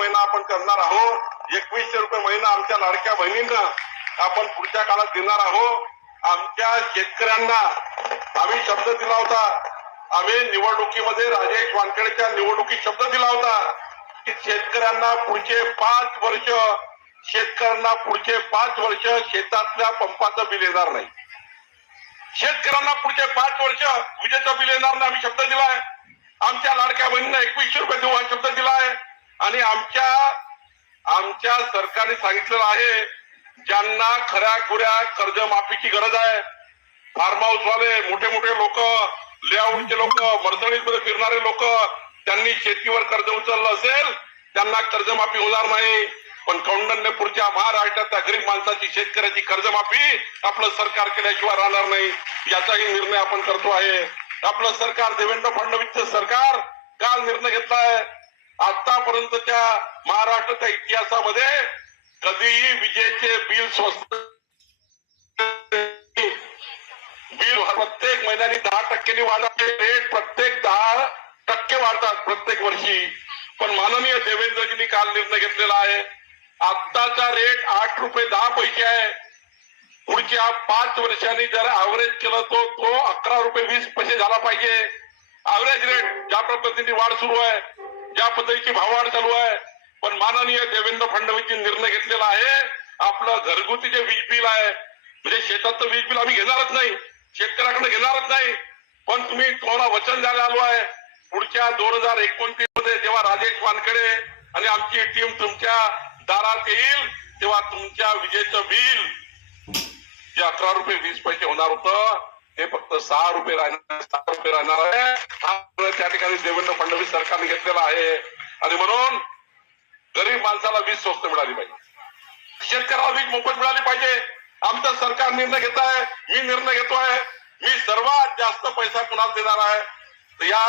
महिना आपण करणार आहोत एकवीसशे रुपये महिना आमच्या लाडक्या बहिणींना आपण पुढच्या काळात देणार आहोत आमच्या शेतकऱ्यांना आम्ही शब्द दिला होता आम्ही निवडणुकीमध्ये राजेश वानखेडेच्या निवडणुकीत शब्द दिला होता की शेतकऱ्यांना पुढचे पाच वर्ष शेतकऱ्यांना पुढचे पाच वर्ष शेतातल्या पंपाचं बिल येणार नाही शेतकऱ्यांना पुढचे पाच वर्ष विजेचं बिल येणार नाही आम्ही शब्द दिलाय आमच्या लाडक्या बहिणींना एकवीसशे रुपये देऊ हा शब्द दिलाय आणि आमच्या आमच्या सरकारने सांगितलेलं आहे ज्यांना खऱ्या खुऱ्या कर्जमाफीची गरज आहे फार्म वाले मोठे मोठे लोक लेआउटचे लोक मर्सडीज मध्ये फिरणारे लोक त्यांनी शेतीवर कर्ज उचललं असेल त्यांना कर्जमाफी होणार नाही पण कौंडण्यपूरच्या महाराष्ट्रातल्या गरीब माणसाची शेतकऱ्याची कर्जमाफी आपलं सरकार केल्याशिवाय राहणार नाही याचाही निर्णय आपण करतो आहे आपलं सरकार देवेंद्र फडणवीसचं सरकार काल निर्णय घेतला आहे त्या महाराष्ट्राच्या इतिहासामध्ये कधीही विजेचे बिल स्वस्त बिल प्रत्येक महिन्याने दहा टक्क्यांनी वाढते रेट प्रत्येक दहा टक्के वाढतात प्रत्येक वर्षी पण माननीय देवेंद्रजींनी काल निर्णय घेतलेला आहे आत्ताचा रेट आठ रुपये दहा पैसे आहे पुढच्या पाच वर्षांनी जर ऍव्हरेज केलं तो तो अकरा रुपये वीस पैसे झाला पाहिजे ऍव्हरेज रेट ज्या पद्धतीने वाढ सुरू आहे ज्या पद्धतीची भाववाढ चालू आहे पण माननीय देवेंद्र फडणवीस निर्णय घेतलेला आहे आपलं घरगुती जे वीज बिल आहे म्हणजे शेताचं वीज बिल आम्ही घेणारच नाही शेतकऱ्याकडे घेणारच नाही पण तुम्ही तुम्हाला वचन द्यायला आलो आहे पुढच्या दोन हजार एकोणतीस मध्ये जेव्हा राजेश वानखडे आणि आमची टीम तुमच्या दारात येईल तेव्हा तुमच्या विजेचं बिल जे अकरा रुपये वीस पैसे होणार होतं हे फक्त सहा रुपये राहणार सहा रुपये राहणार आहे हा त्या ठिकाणी देवेंद्र फडणवीस सरकारने घेतलेला आहे आणि म्हणून गरीब माणसाला वीज स्वस्त मिळाली पाहिजे शेतकऱ्याला वीज मोफत मिळाली पाहिजे आमचं सरकार निर्णय घेत आहे मी निर्णय घेतो आहे मी सर्वात जास्त पैसा कुणाला देणार आहे तर या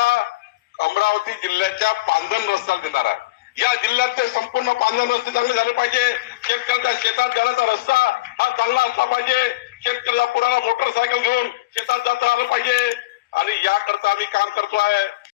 अमरावती जिल्ह्याच्या पांधन रस्त्याला देणार आहे या जिल्ह्यातले संपूर्ण पांधन रस्ते चांगले झाले पाहिजे शेतकऱ्याच्या शेतात जाण्याचा रस्ता हा चांगला असला पाहिजे शेतकऱ्याला पुराला मोटरसायकल घेऊन शेतात जाता आलं पाहिजे आणि याकरता आम्ही काम करतो आहे